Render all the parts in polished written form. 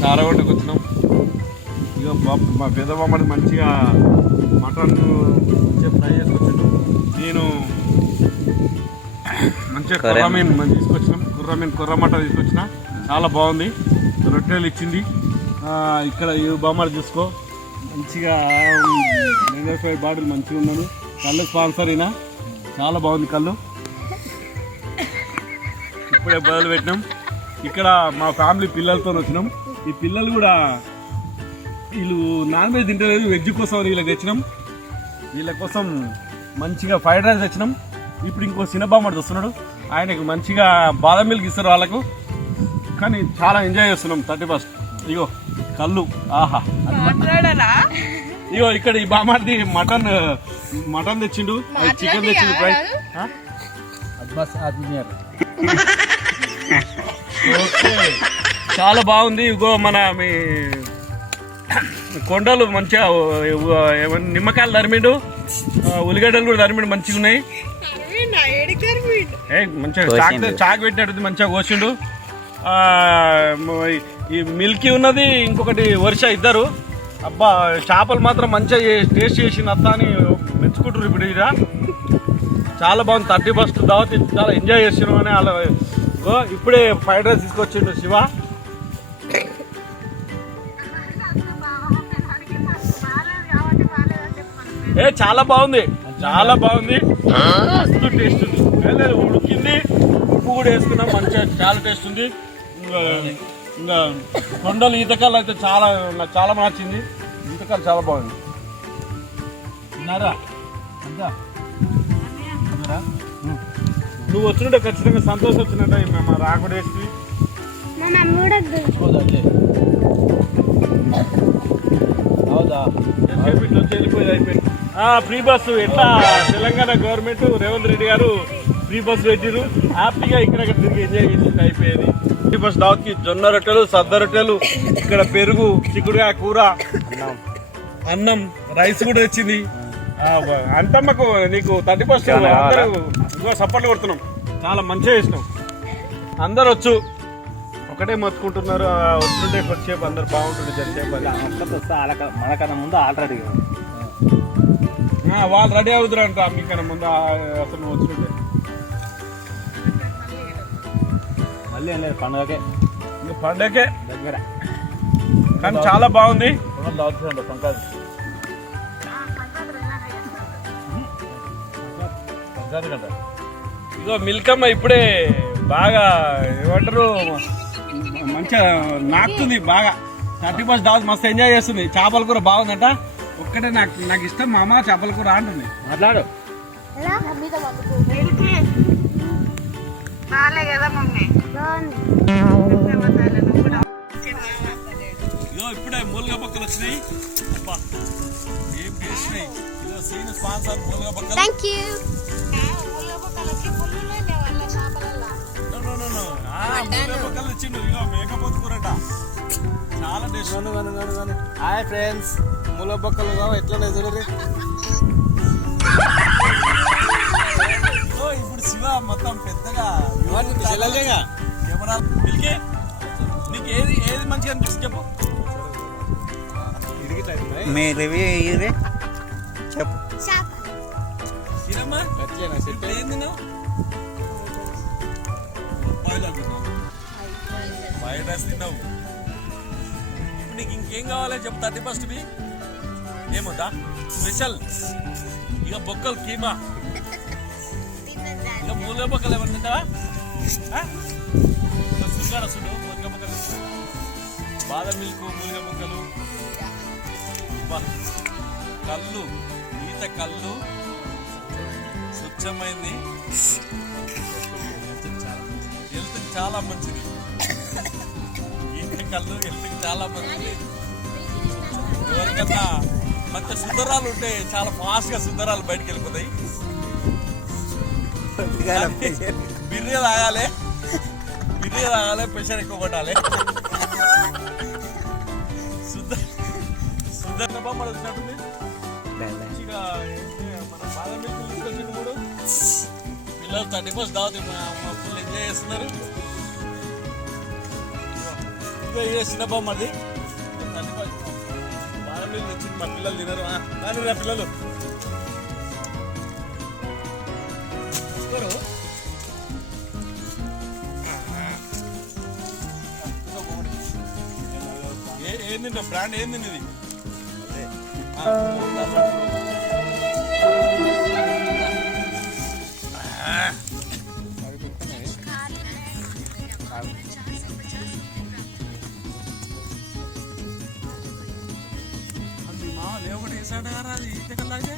చారగొండకు వచ్చినాం. ఇక మా పెద్ద బామ్మడి మంచిగా మటన్ మంచిగా ఫ్రై చేసుకొచ్చాను. నేను మంచిగా కుర్రమీన్ తీసుకొచ్చినాం. కుర్ర మటన్ తీసుకొచ్చిన, చాలా బాగుంది. రొట్టెలు ఇచ్చింది. ఇక్కడ ఈ బామ్మడి చూసుకో, మంచిగా మెగాఫైడ్ బాటిల్ మంచిగా ఉన్నాను. కళ్ళు స్పాన్సర్ అయినా, చాలా బాగుంది కళ్ళు. ఇప్పుడే బదులు పెట్టినాం. ఇక్కడ మా ఫ్యామిలీ పిల్లలతో వచ్చినాం. ఈ పిల్లలు కూడా వీళ్ళు నాన్ వెజ్ తింటలేదు, వెజ్ కోసం వీళ్ళకి తెచ్చినాం. వీళ్ళ కోసం మంచిగా ఫ్రైడ్ రైస్ తెచ్చినాం. ఇప్పుడు ఇంకో సినబామ్మడి వస్తున్నాడు, ఆయనకు మంచిగా బాదం మిల్క్ ఇస్తారు వాళ్ళకు. కానీ చాలా ఎంజాయ్ చేస్తున్నాం 31st. ఇగో కళ్ళు, ఆహా. ఇగో ఇక్కడ ఈ బామ్మడి మటన్ తెచ్చిండు, చికెన్ తెచ్చిండు ఫ్రై. చాలా బాగుంది. ఇగో మన మీ కొండలు మంచిగా నిమ్మకాయలు తరిమిండు, ఉల్లిగడ్డలు కూడా తరిమిండు, మంచిగా ఉన్నాయి. మంచిగా చాకు పెట్టినట్టు మంచిగా కోసిండు. ఈ మిల్కీ ఉన్నది, ఇంకొకటి వర్ష, ఇద్దరు. అబ్బా చేపలు మాత్రం మంచిగా టేస్ట్ చేసింది అత్త అని మెచ్చుకుంటారు. ఇప్పుడు ఇక చాలా బాగుంది. 31st దావత్ చాలా ఎంజాయ్ చేస్తున్నాం అని అలా. ఇప్పుడే ఫ్రైడ్ రైస్ తీసుకొచ్చిండు శివ. చాలా బాగుంది, చాలా బాగుంది. మస్తు టేస్ట్ ఉంది. ఉడికింది, ఉప్పు కూడా వేసుకున్నాం, మంచిగా చాలా టేస్ట్ ఉంది. ఇంకా కొండలు ఈతకాయలు అయితే నాకు చాలా నచ్చింది. ఈతకాయలు చాలా బాగుంది. తిన్నారా? అంతా నువ్వు వచ్చినట్టే ఖచ్చితంగా సంతోషం వచ్చినట్టే. మేము రాకూడేసి వెళ్ళిపోయింది, అయిపోయింది. ఫ్రీ బస్సు ఎట్లా తెలంగాణ గవర్నమెంట్ రేవంత్ రెడ్డి గారు ఫ్రీ బస్సు పెట్టిరు. హ్యాపీగా ఇక్కడ తిరిగి ఎంజాయ్ చేసి అయిపోయేది. ఫ్రీ బస్ దావత్కి జొన్న రొట్టెలు, సద్ద రొట్టెలు, ఇక్కడ పెరుగు, చిక్కుడుకాయ కూర, అన్నం, రైస్ కూడా వచ్చింది. అంతమ్మకు నీకు 31st అందరూ సపోర్ట్లు కొడుతున్నాం. చాలా మంచిగా చేసినాం. అందరు వచ్చు ఒకటే మొత్తుకుంటున్నారు. వస్తుంటే కొద్దిసేపు అందరు బాగుంటుంది. జరిసేపు మనకన్నా ముందు ఆల్రెడీ వాళ్ళు రెడీ అవుతారంట. మీకన్నా ముందు అసలు నువ్వు వచ్చినట్టే. మళ్ళీ ఏం లేదు, పండుగకే పండుగకే దగ్గర. కానీ చాలా బాగుంది. ఇగో మిల్కమ్మ ఇప్పుడే బాగా ఏమంటారు, మంచిగా నాకుతుంది బాగా. 31st దావత్ మస్తు ఎంజాయ్ చేస్తుంది. చేపల కూర బాగుందట. ఒక్కటే నాకు ఇష్టం మామ చేపల కూర అంటుంది. మాట్లాడు. ఇగో ఇప్పుడే మూలుగా పక్కలు వచ్చినాయి. ఏం చేసినాయి. ఇదో సీన్ స్పాన్సర్ మూలుగా పక్కలు. పక్కలు ఇచ్చిండు. ఇగో మేకపోతు కూరట, చాలా టేస్ట్. హాయ్ ఫ్రెండ్స్, మూల పక్కలు ఎట్లా చూడరు. ఇప్పుడు శివ మొత్తం పెద్దగా కెమెరా. నీకు ఏది మంచిగా అనిపిస్తుంది చెప్పు. మీ రివ్యూ ఇది చెప్పు. ఏం తిన్నావు? ఫ్రైడ్ రైస్ తిన్నావు. ఇప్పుడు నీకు ఇంకేం కావాలి చెప్పు. 31st ఏమొద్దా special? ఇక బొక్కలు కీమా, ఇక మూలిక బొక్కలు ఏమన్నా తింటావా? సుగాడ సుడు మూలిక బొక్కలు, బాదం మిల్క్, మూలిక బొక్కలు, కళ్ళు, ఈత కళ్ళు స్వచ్ఛమైంది, హెల్త్కి చాలా మంచిది. ఈత కళ్ళు హెల్త్కి చాలా మంచిది. ఎవరికన్నా మంచి సుందరాలు ఉంటే చాలా ఫాస్ట్గా సుందరాలు బయటకు వెళ్ళిపోతాయి. బిర్యానీ తాగాలి, ప్రెషర్ ఎక్కువ కొట్టాలి. సుందర బొమ్మలు వచ్చినట్టుంది. మంచిగా మన బాదం మిల్క్ తీసుకొచ్చిన మూడు పిల్లలు 31st దావత్ ఫుల్ ఎంజాయ్ చేస్తున్నారు. ఇదే చిన్న బొమ్మది బాగా నీళ్ళు వచ్చింది మా పిల్లలు తినరు కానీ రా పిల్లలు ఏంది బ్రాండ్ ఏంది ఇది లేవటి వేసాడు కదా అది ఈతకల్లాగే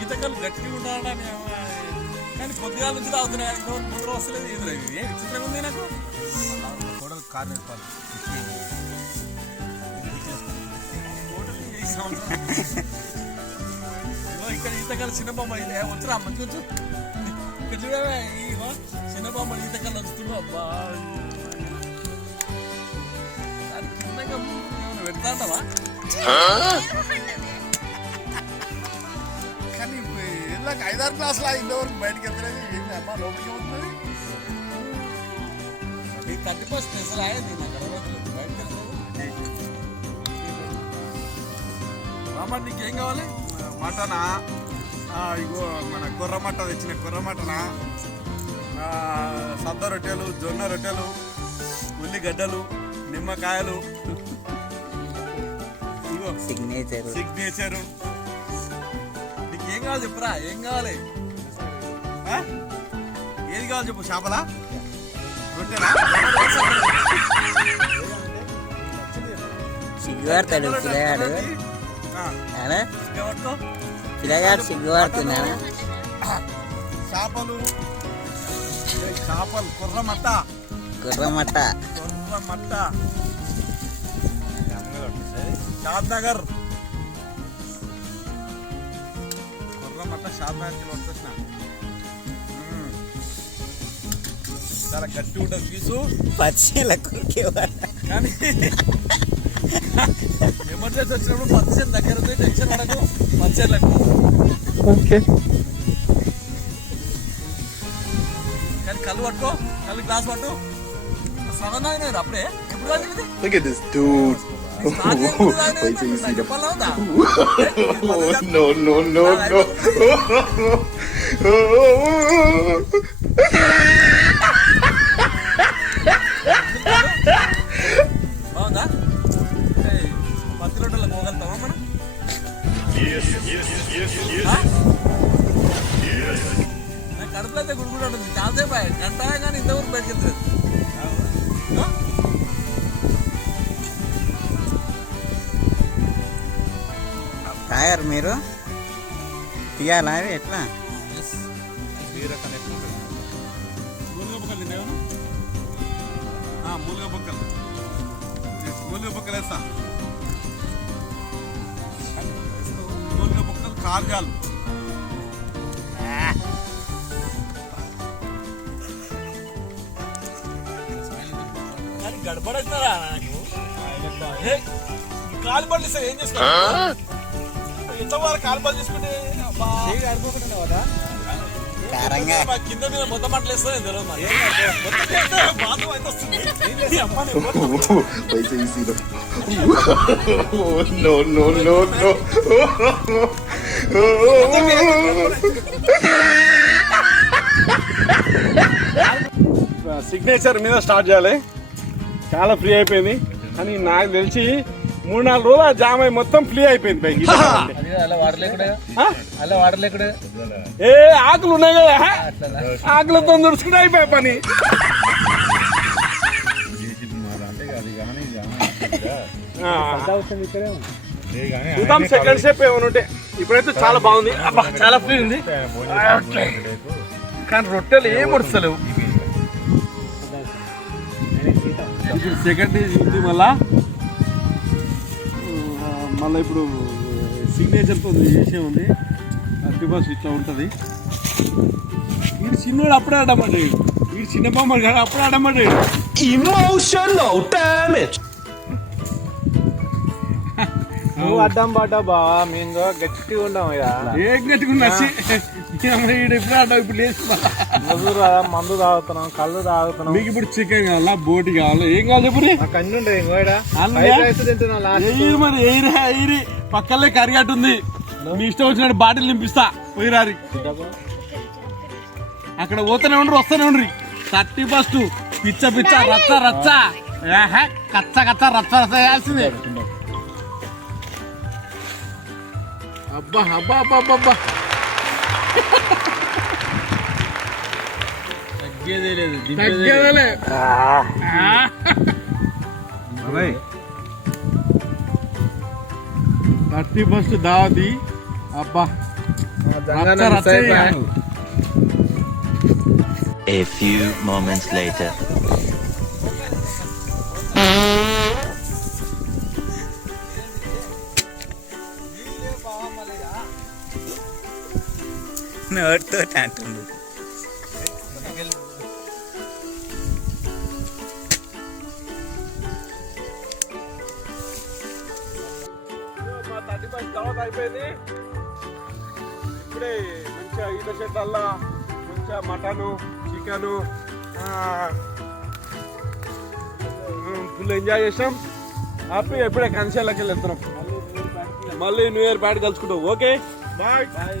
ఈతకల్లు గట్టిగా ఉండాలని కానీ కొద్దిగా నుంచి తాగుతున్నాయి 3 వస్తలేదు ఇది ఏ విచిత్రంగా ఉంది నాకు కూడా కారు నేర్పాలి ఇక్కడ ఈతకల్లు చిన్న బొమ్మ ఇది వచ్చురా మంచి వచ్చు ఇక్కడ చూడవే చిన్న బొమ్మ ఈతకల్లు వస్తున్నావు అబ్బా పెడతాంటావా కానీ ఇళ్ళకి 5-6 క్లాసులు ఇంతవరకు బయటకు వెళ్తలేదు ఏంటి అమ్మా లోపలికి అవుతుంది ఈ 30% స్పెషల్ అయ్యేది నాకు బయటకు వెళ్తావు మామ నీకేం కావాలి మటనా ఇగో మన కొర్ర మట్ట తెచ్చిన కొర్ర మటనా సద్ద రొట్టెలు జొన్న రొట్టెలు ఉల్లిగడ్డలు నిమ్మకాయలు ఇగో సిగ్నేచరు నీకు ఏం కావాలి చెప్పురా ఏం కావాలి ఏది కావాలి చెప్పు చేపలా రొట్టెలా సిగ్గుపడతాడు పిల్లగాడు పిల్లగాడు సిగ్గుపడుతున్నాడు చేపలు కుర్రమట్ట షాద్నగర్ కుర్రమట్ట షాద్నగర్కి వచ్చేసిన చాలా గట్టి ఉంటుంది పీసు పచ్చేలకు కానీ ఎమర్జెన్సీ వచ్చినప్పుడు పచ్చని దగ్గర ఉంది టెన్షన్ పడకు పచ్చేళ్ళకు ఓకే కానీ కళ్ళు పట్టుకో కళ్ళు గ్లాస్ పట్టు సగం తాగినారు అప్పుడే ఎప్పుడు తాగింది Look at this dude. Wait till you see the. Oh, no. బాగుందా పత్తి రొట్టెలు పోగలుగుతామా మనం నాకు కడుపులో అయితే గుడిగుడు ఉంటుంది చాలాసేపు గంట కానీ ఇంతవరకు బయటకు వెళ్తుంది తాగారు మీరు తీయాలా అవి ఎట్లా మూలుగ బొక్కలు తిన్నాను మూలుగ బొక్కలు వేస్తా మూలుగ బొక్కలు కార్గాలు కానీ గడపడతారా నాకు కాలు పళ్ళు సార్ ఏం చేసుకోవాలి ఎంత వారు కాలు పళ్ళు చేసుకుంటే కారంగా కింద మీద మొత్తం పట్టలేస్తుంది తెలియదు మరి బాధం అయితే వస్తుంది Wait till you see the. Oh, no. Signature మీద స్టార్ట్ చేయాలి చాలా ఫ్రీ అయిపోయింది కానీ నాకు తెలిసి 3-4 రోజులు జామ్ అయి మొత్తం ఫ్రీ అయిపోయింది పైకి ఏ ఆకులు ఉన్నాయి కదా ఆకులతో దుడుచుకుంటే అయిపోయి పని చూద్దాం సెకండ్ స్టెప్ ఏమైనా ఉంటే ఇప్పుడైతే చాలా బాగుంది చాలా ఫ్రీ ఉంది కానీ రొట్టెలు ఏం ముడుస్తలేవు ఇప్పుడు సెకండ్ ఉంది మళ్ళీ ఇప్పుడు సిగ్నేచర్తో చేసే ఉంది 30% ఇట్లా ఉంటుంది వీడు చిన్నోడు అప్పుడే ఆడమంటాడు వీడు చిన్న బొమ్మడు కాదు అప్పుడే ఆడమంటాడు Emotional damage. నువ్వు అడ్డం పడ్డా బావా మేము గట్టిగా ఉన్నాం ఏం కట్టుకున్నా ఇప్పుడు ఆడవు ఇప్పుడు లేచి మందు తాగుతున్నాం కళ్ళు తాగుతున్నాం. మీకు ఇప్పుడు చికెన్ కావాలా బోటి కావాలా ఏం కావాలి చెప్పు నాకు అన్ని ఉండే మరి ఎయిరి పక్కనే కరిగట్టు ఉంది మీ ఇష్టం వచ్చినట్టు బాటిల్ నింపిస్తా పోయిరారి అక్కడ పోతూనే ఉండరు వస్తూనే ఉండరు 31 పిచ్చ పిచ్చ రచ్చ రచ్చ కచ్చ కచ్చ రచ్చ రచ్చ వేయాల్సిందే. అబ్బా అబ్బా అబ్బా అబ్బా అబ్బా తగ్గేదే లేదు 31st దావది అబ్బా రచ్చ రచ్చ చేయాలి. A few moments later. నోటితో అంటుంది. మా 31st దావత్ అయిపోయింది. ఇప్పుడే మంచిగా ఈత చెట్లల్లా మంచిగా మటను చికెను ఫుల్ ఎంజాయ్ చేసాం. హ్యాపీ ఎప్పుడే కన్షన్లోకి వెళ్తున్నాం. మళ్ళీ న్యూ ఇయర్ పార్టీ కలుసుకుంటాం. Okay bye bye.